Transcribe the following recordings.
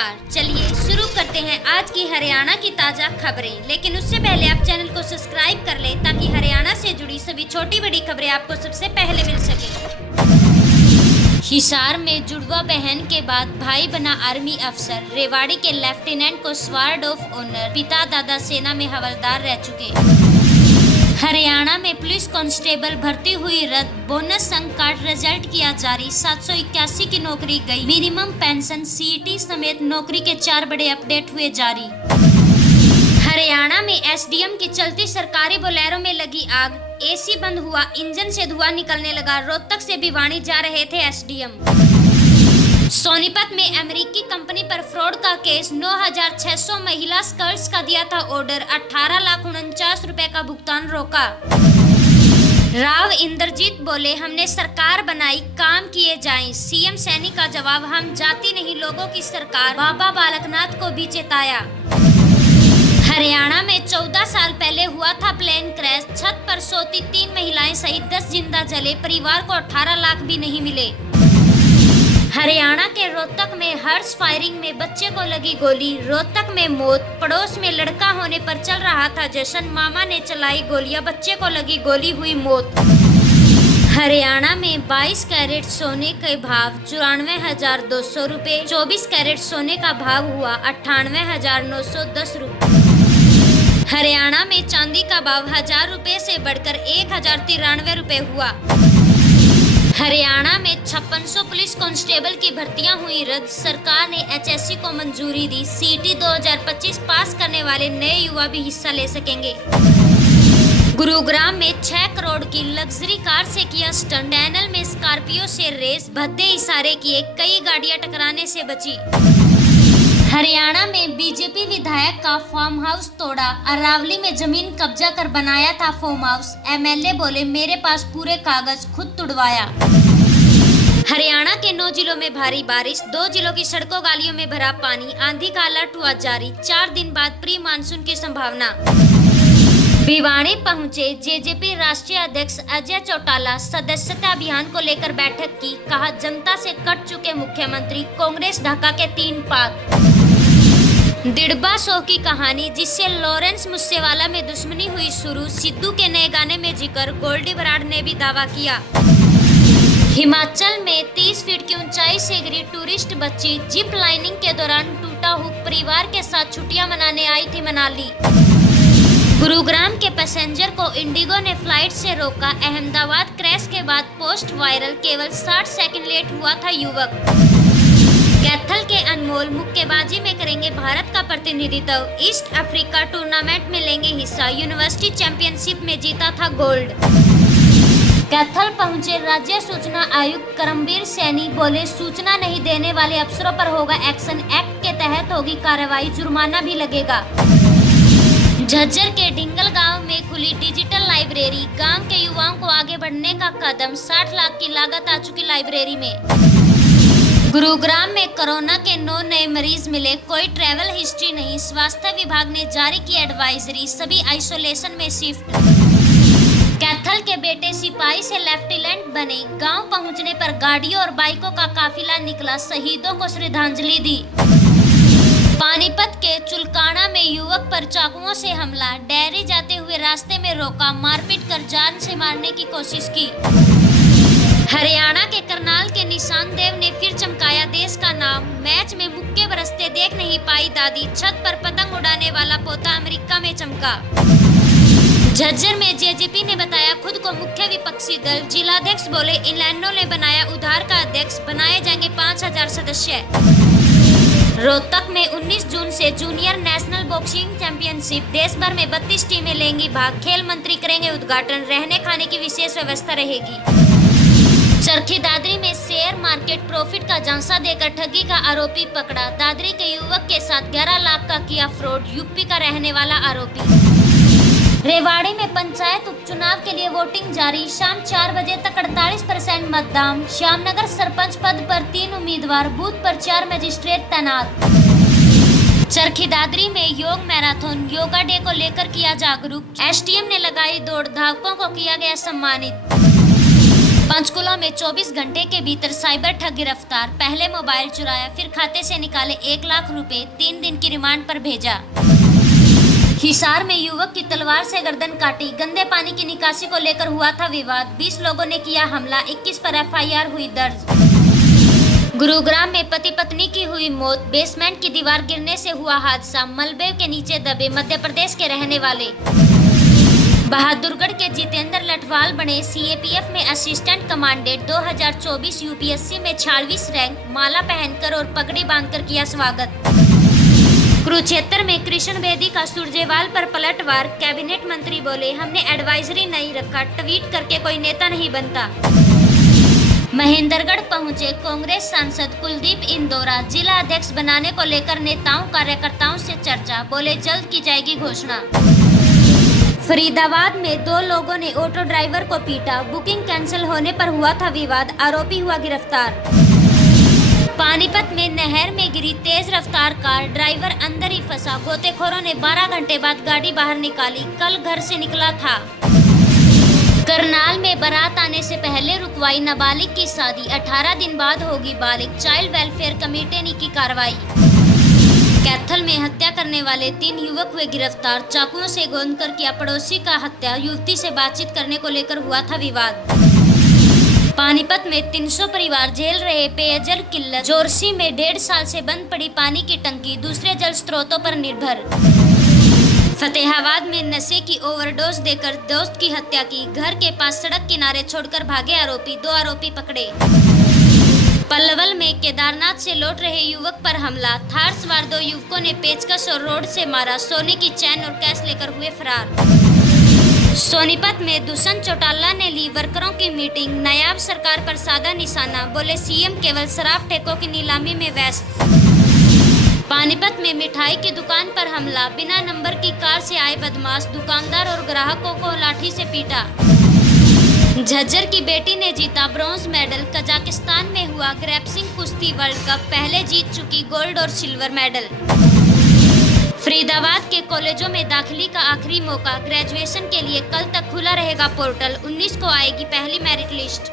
नमस्कार, चलिए शुरू करते हैं आज की हरियाणा की ताजा खबरें। लेकिन उससे पहले आप चैनल को सब्सक्राइब कर लें ताकि हरियाणा से जुड़ी सभी छोटी बड़ी खबरें आपको सबसे पहले मिल सके। हिसार में जुड़वा बहन के बाद भाई बना आर्मी अफसर। रेवाड़ी के लेफ्टिनेंट को स्वार्ड ऑफ ऑनर, पिता दादा सेना में हवलदार रह चुके। हरियाणा में पुलिस कांस्टेबल भर्ती हुई रद्द, बोनस संघ कार्ड रिजल्ट किया जारी। 781 की नौकरी गई। मिनिमम पेंशन, सीईटी समेत नौकरी के 4 बड़े अपडेट हुए जारी। हरियाणा में एसडीएम की चलती सरकारी बोलेरो में लगी आग, एसी बंद हुआ, इंजन से धुआं निकलने लगा। रोहतक से भिवानी जा रहे थे एसडीएम। सोनीपत में अमेरिकी कंपनी पर फ्रॉड का केस, 9,600 महिला स्कर्ट्स का दिया था ऑर्डर, 18,49,000 रुपए का भुगतान रोका। राव इंद्रजीत बोले, हमने सरकार बनाई, काम किए जाएं। सीएम सैनी का जवाब, हम जाति नहीं लोगों की सरकार। बाबा बालकनाथ को भी चेताया। हरियाणा में 14 साल पहले हुआ था प्लेन क्रैश, छत पर सोती 3 महिलाएं सहित 10 जिंदा जले, परिवार को 18 लाख भी नहीं मिले। हरियाणा के रोहतक में हर्ष फायरिंग में बच्चे को लगी गोली, रोहतक में मौत। पड़ोस में लड़का होने पर चल रहा था जश्न, मामा ने चलाई गोलियां, बच्चे को लगी गोली, हुई मौत। हरियाणा में 22 कैरेट सोने के भाव 94,200 रुपए, 24 कैरेट सोने का भाव हुआ 98,910 रुपए। हरियाणा में चांदी का भाव 1000 रुपए से बढ़कर 1,093 रुपए हुआ। हरियाणा में 5600 पुलिस कांस्टेबल की भर्तियां हुई रद्द, सरकार ने एचएससी को मंजूरी दी। सीटी 2025 पास करने वाले नए युवा भी हिस्सा ले सकेंगे। गुरुग्राम में 6 करोड़ की लग्जरी कार से किया स्टंट, टनल में स्कॉर्पियो से रेस, भद्दे इशारे किए, कई गाड़ियां टकराने से बची। हरियाणा में बीजेपी विधायक का फार्म हाउस तोड़ा, अरावली में जमीन कब्जा कर बनाया था फार्म हाउस। एमएलए बोले, मेरे पास पूरे कागज, खुद तुड़वाया। हरियाणा के 9 जिलों में भारी बारिश, 2 जिलों की सड़कों गालियों में भरा पानी, आंधी का अलर्ट हुआ जारी। 4 दिन बाद प्री मानसून की संभावना। भिवानी पहुंचे जेजेपी राष्ट्रीय अध्यक्ष अजय चौटाला, सदस्यता अभियान को लेकर बैठक की, कहा जनता से कट चुके मुख्यमंत्री, कांग्रेस ढाका के 3 पाक। दिड़बा शो की कहानी, जिससे लॉरेंस मुस्सेवाला में दुश्मनी हुई शुरू, सिद्धू के नए गाने में जिक्र, गोल्डी बराड़ ने भी दावा किया। हिमाचल में 30 फीट की ऊंचाई से गिरी टूरिस्ट बच्ची, जिप लाइनिंग के दौरान टूटा हुक, परिवार के साथ छुट्टियां मनाने आई थी मनाली। गुरुग्राम के पैसेंजर को इंडिगो ने फ्लाइट से रोका, अहमदाबाद क्रैश के बाद पोस्ट वायरल, केवल 60 सेकंड लेट हुआ था युवक। कैथल के अनमोल मुक्केबाजी में करेंगे भारत का प्रतिनिधित्व, ईस्ट अफ्रीका टूर्नामेंट में लेंगे हिस्सा, यूनिवर्सिटी चैंपियनशिप में जीता था गोल्ड। कैथल पहुंचे राज्य सूचना आयुक्त करमबीर सैनी, बोले सूचना नहीं देने वाले अफसरों पर होगा एक्शन, एक्ट के तहत होगी कार्रवाई, जुर्माना भी लगेगा। झज्जर के डिंगल गांव में खुली डिजिटल लाइब्रेरी, गांव के युवाओं को आगे बढ़ने का कदम, 60 लाख की लागत आ चुकी लाइब्रेरी में। गुरुग्राम में कोरोना के 9 नए मरीज मिले, कोई ट्रैवल हिस्ट्री नहीं, स्वास्थ्य विभाग ने जारी की एडवाइजरी, सभी आइसोलेशन में शिफ्ट। कैथल के बेटे सिपाही से लेफ्टिनेंट बने, गांव पहुंचने पर गाड़ियों और बाइकों का काफिला निकला, शहीदों को श्रद्धांजलि दी। पानीपत के चुलकाना में युवक पर चाकुओं से हमला, डेयरी जाते हुए रास्ते में रोका, मारपीट कर जान से मारने की कोशिश की। हरियाणा के करनाल के निशान देव ने फिर चमकाया देश का नाम, मैच में मुक्के बरसते देख नहीं पाई दादी, छत पर पतंग उड़ाने वाला पोता अमेरिका में चमका। झज्जर में जेजेपी ने बताया खुद को मुख्य विपक्षी दल, जिलाध्यक्ष बोले इंग्लैंडो ने बनाया उधार का अध्यक्ष, बनाए जाएंगे 5000 सदस्य। रोहतक में 19 जून से जूनियर नेशनल बॉक्सिंग चैंपियनशिप, देश भर में 32 टीमें लेंगी भाग, खेल मंत्री करेंगे उद्घाटन, रहने खाने की विशेष व्यवस्था रहेगी। चरखी दादरी में शेयर मार्केट प्रॉफिट का झांसा देकर ठगी का आरोपी पकड़ा, दादरी के युवक के साथ 11 लाख का किया फ्रॉड, यूपी का रहने वाला आरोपी। रेवाड़ी में पंचायत उपचुनाव के लिए वोटिंग जारी, शाम 4 बजे तक 48% मतदान। श्यामनगर सरपंच पद पर 3 उम्मीदवार, बूथ पर 4 मजिस्ट्रेट तैनात। चरखी दादरी में योग मैराथन, योगा डे को लेकर किया जागरूक, एसडीएम ने लगाई दौड़, धावकों को किया गया सम्मानित। पंचकुला में 24 घंटे के भीतर साइबर ठग गिरफ्तार। पहले मोबाइल चुराया, फिर खाते से निकाले 1 लाख रुपए, 3 दिन की रिमांड पर भेजा। हिसार में युवक की तलवार से गर्दन काटी। गंदे पानी की निकासी को लेकर हुआ था विवाद। 20 लोगों ने किया हमला, 21 पर FIR हुई दर्ज। गुरुग्राम में पति पत्नी की हुई मौत। बेसमेंट की दीवार गिरने से हुआ हादसा। मलबे के नीचे दबे मध्य प्रदेश के रहने वाले। बहादुरगढ़ के जितेंद्र लठवाल बने CAPF में असिस्टेंट कमांडेंट। 2024 UPSC में 46 रैंक। माला पहनकर और पगड़ी बांधकर किया स्वागत। कुरुक्षेत्र में कृष्ण बेदी का सुरजेवाल पर पलटवार। कैबिनेट मंत्री बोले, हमने एडवाइजरी नहीं रखा, ट्वीट करके कोई नेता नहीं बनता। महेंद्रगढ़ पहुंचे कांग्रेस सांसद कुलदीप इंदौरा। जिला अध्यक्ष बनाने को लेकर नेताओं कार्यकर्ताओं से चर्चा। बोले, जल्द की जाएगी घोषणा। फरीदाबाद में 2 लोगों ने ऑटो ड्राइवर को पीटा। बुकिंग कैंसिल होने पर हुआ था विवाद। आरोपी हुआ गिरफ्तार। पानीपत में नहर में गिरी तेज रफ्तार कार। ड्राइवर अंदर ही फंसा। गोतेखोरों ने 12 घंटे बाद गाड़ी बाहर निकाली। कल घर से निकला था। करनाल में बारात आने से पहले रुकवाई नाबालिग की शादी। 18 दिन बाद होगी बालिग। चाइल्ड वेलफेयर कमेटी ने की कार्रवाई। कैथल में हत्या करने वाले 3 युवक हुए गिरफ्तार। चाकुओं से गोंदकर किया पड़ोसी का हत्या। युवती से बातचीत करने को लेकर हुआ था विवाद। पानीपत में 300 परिवार झेल रहे पेयजल किल्लत। जोरसी में 1.5 साल से बंद पड़ी पानी की टंकी। दूसरे जल स्रोतों पर निर्भर। फतेहाबाद में नशे की ओवरडोज देकर दोस्त की हत्या की। घर के पास सड़क किनारे छोड़कर भागे आरोपी। 2 आरोपी पकड़े। पल्लवल में केदारनाथ से लौट रहे युवक पर हमला। थार सवार 2 युवकों ने पेचकस और रोड से मारा। सोने की चैन और कैश लेकर हुए फरार। सोनीपत में दुष्यंत चौटाला ने ली वर्करों की मीटिंग। नायाब सरकार पर साधा निशाना। बोले, CM केवल शराब ठेकों की नीलामी में व्यस्त। पानीपत में मिठाई की दुकान पर हमला। बिना नंबर की कार से आए बदमाश दुकानदार और ग्राहकों को लाठी से पीटा। झज्जर की बेटी ने जीता ब्रॉन्ज मेडल। कजाकिस्तान में हुआ ग्रैप्लिंग कुश्ती वर्ल्ड कप। पहले जीत चुकी गोल्ड और सिल्वर मेडल। फरीदाबाद के कॉलेजों में दाखिले का आखिरी मौका। ग्रेजुएशन के लिए कल तक खुला रहेगा पोर्टल। 19 को आएगी पहली मेरिट लिस्ट।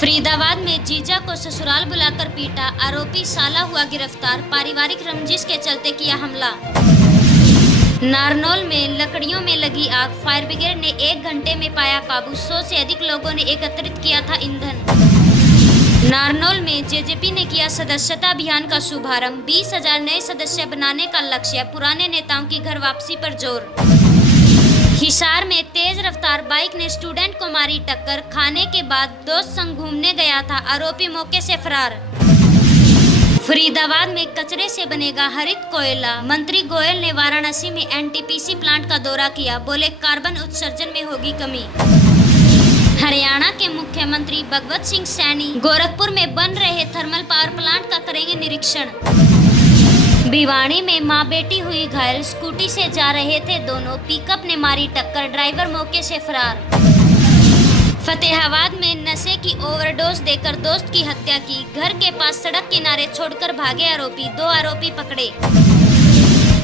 फरीदाबाद में जीजा को ससुराल बुलाकर पीटा। आरोपी साला हुआ गिरफ्तार। पारिवारिक रंजिश के चलते किया हमला। नारनौल में लकड़ियों में लगी आग। फायर ब्रिगेड ने 1 घंटे में पाया काबू। 100 से अधिक लोगों ने एकत्रित किया था ईंधन। नारनौल में JJP ने किया सदस्यता अभियान का शुभारंभ। 20,000 नए सदस्य बनाने का लक्ष्य। पुराने नेताओं की घर वापसी पर जोर। हिसार में तेज रफ्तार बाइक ने स्टूडेंट को मारी टक्कर। खाने के बाद दोस्त संग घूमने गया था। आरोपी मौके से फरार। फरीदाबाद में कचरे से बनेगा हरित कोयला। मंत्री गोयल ने वाराणसी में NTPC प्लांट का दौरा किया। बोले, कार्बन उत्सर्जन में होगी कमी। हरियाणा के मुख्यमंत्री भगवत सिंह सैनी गोरखपुर में बन रहे थर्मल पावर प्लांट का करेंगे निरीक्षण। भिवाड़ी में मां बेटी हुई घायल। स्कूटी से जा रहे थे दोनों। पिकअप ने मारी टक्कर। ड्राइवर मौके से फरार। फतेहाबाद में नशे की ओवरडोज देकर दोस्त की हत्या की। घर के पास सड़क किनारे छोड़कर भागे आरोपी। 2 आरोपी पकड़े।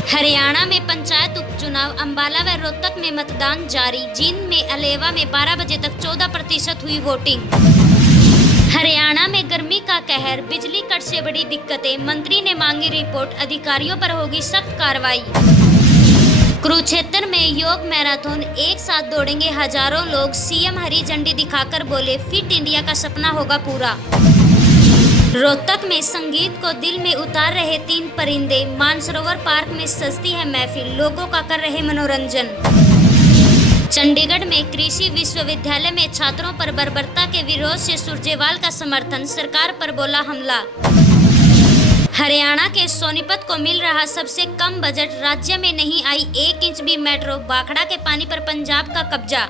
हरियाणा में पंचायत उपचुनाव। अंबाला व रोहतक में मतदान जारी। जींद में अलेवा में 12 बजे तक 14% हुई वोटिंग। हरियाणा में गर्मी का कहर। बिजली कट से बड़ी दिक्कतें। मंत्री ने मांगी रिपोर्ट। अधिकारियों पर होगी सख्त कार्रवाई। कुरुक्षेत्र में योग मैराथन। एक साथ दौड़ेंगे हजारों लोग। CM हरी झंडी दिखाकर बोले, फिट इंडिया का सपना होगा पूरा। रोहतक में संगीत को दिल में उतार रहे 3 परिंदे। मानसरोवर पार्क में सजती है महफिल। लोगों का कर रहे मनोरंजन। चंडीगढ़ में कृषि विश्वविद्यालय में छात्रों पर बर्बरता के विरोध से सुरजेवाल का समर्थन। सरकार पर बोला हमला। हरियाणा के सोनीपत को मिल रहा सबसे कम बजट। राज्य में नहीं आई 1 इंच भी मेट्रो। बाखड़ा के पानी पर पंजाब का कब्जा।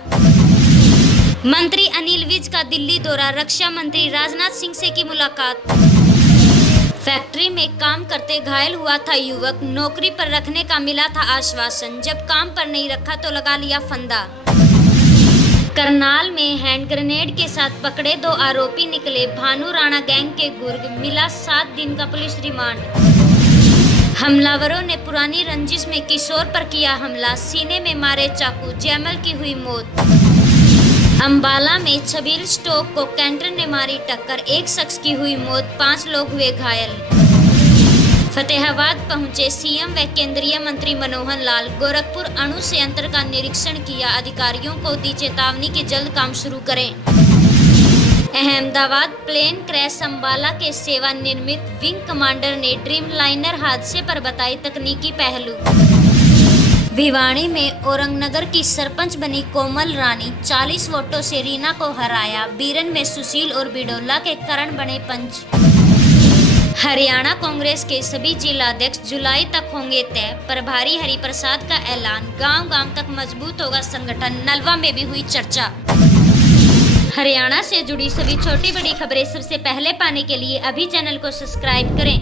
मंत्री अनिल विज का दिल्ली दौरा। रक्षा मंत्री राजनाथ सिंह से की मुलाकात। फैक्ट्री में काम करते घायल हुआ था युवक। नौकरी पर रखने का मिला था आश्वासन। जब काम पर नहीं रखा तो लगा लिया फंदा। करनाल में हैंड ग्रेनेड के साथ पकड़े 2 आरोपी निकले। भानु राणा गैंग के गुर्ग। मिला 7 दिन का पुलिस रिमांड। हमलावरों ने पुरानी रंजिश में किशोर पर किया हमला। सीने में मारे चाकू। जयमल की हुई मौत। अंबाला में छबील स्टोव को कैंटर ने मारी टक्कर, एक शख्स की हुई मौत, 5 लोग हुए घायल। फतेहाबाद पहुंचे सीएम व केंद्रीय मंत्री मनोहर लाल, गोरखपुर अणु संयंत्र का निरीक्षण किया, अधिकारियों को दी चेतावनी कि जल्द काम शुरू करें। अहमदाबाद प्लेन क्रैश, अंबाला के सेवानिवृत्त विंग कमांडर ने ड्रीमलाइनर हादसे पर बताई तकनीकी पहलू। भिवाड़ी में औरंगनगर की सरपंच बनी कोमल रानी, 40 वोटों से रीना को हराया। बीरन में सुशील और बिडोला के करण बने पंच। हरियाणा कांग्रेस के सभी जिलाध्यक्ष जुलाई तक होंगे तय, प्रभारी हरिप्रसाद का ऐलान। गांव-गांव तक मजबूत होगा संगठन, नलवा में भी हुई चर्चा। हरियाणा से जुड़ी सभी छोटी बड़ी खबरें सबसे पहले पाने के लिए अभी चैनल को सब्सक्राइब करें।